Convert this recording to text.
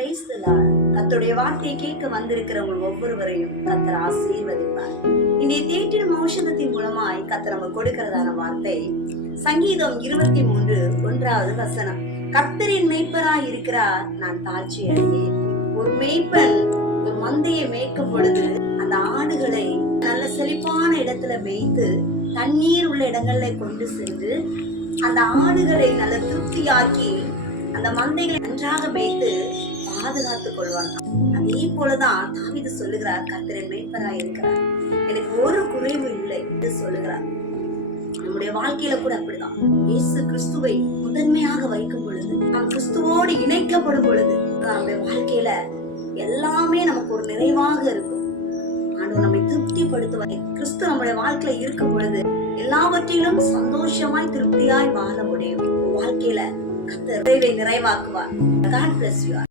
Praise the Lord. கர்த்தருடைய வார்த்தையை கேட்க வந்திருக்கிறவங்க ஒவ்வொருவரையும் கர்த்தர் ஆசீர்வதிப்பார். இன்றைய தேற்றிடும் ஔஷதத்தின் மூலமாய் கர்த்தர் நமக்கு கொடுக்கிறதான வார்த்தை சங்கீதம் 23:1 வசனம். கர்த்தரின் மேய்ப்பராய் இருக்கிறார், நான் தாழ்ச்சி அடையேன். ஒரு மேய்ப்பன் ஒரு மந்தையை மேய்க்கும் பொழுது அந்த ஆடுகளை நல்ல செழிப்பான இடத்துல மேய்த்து தண்ணீர் உள்ள இடங்கள்ல கொண்டு சென்று அந்த ஆடுகளை நல்ல திருப்தியாக்கி அந்த மந்தைகளை நன்றாக மேய்த்து பாதுகாத்துக் கொள்வாங்க. அதே போலதான் தாவீது சொல்லுகிறார், கர்த்தரின் மேய்ப்பராய் இருக்கிறார், எனக்கு ஒரு குறைவு இல்லை என்று சொல்லுகிறார். நம்முடைய வாழ்க்கையில கூட அப்படிதான். இயேசு கிறிஸ்துவை முதன்மையாக வைக்கும் பொழுது, நாம் கிறிஸ்துவோடு இணைக்கப்படும் பொழுது நம்முடைய வாழ்க்கையில எல்லாமே நமக்கு ஒரு நிறைவாக இருக்கும். ஆண்டவர் நம்மை திருப்திப்படுத்துவார். கிறிஸ்து நம்முடைய வாழ்க்கையில இருக்கும் பொழுது எல்லாவற்றிலும் சந்தோஷமாய் திருப்தியாய் வாழ முடியும். வாழ்க்கையில கர்த்தர் நிறைவாக்குவார். God bless you.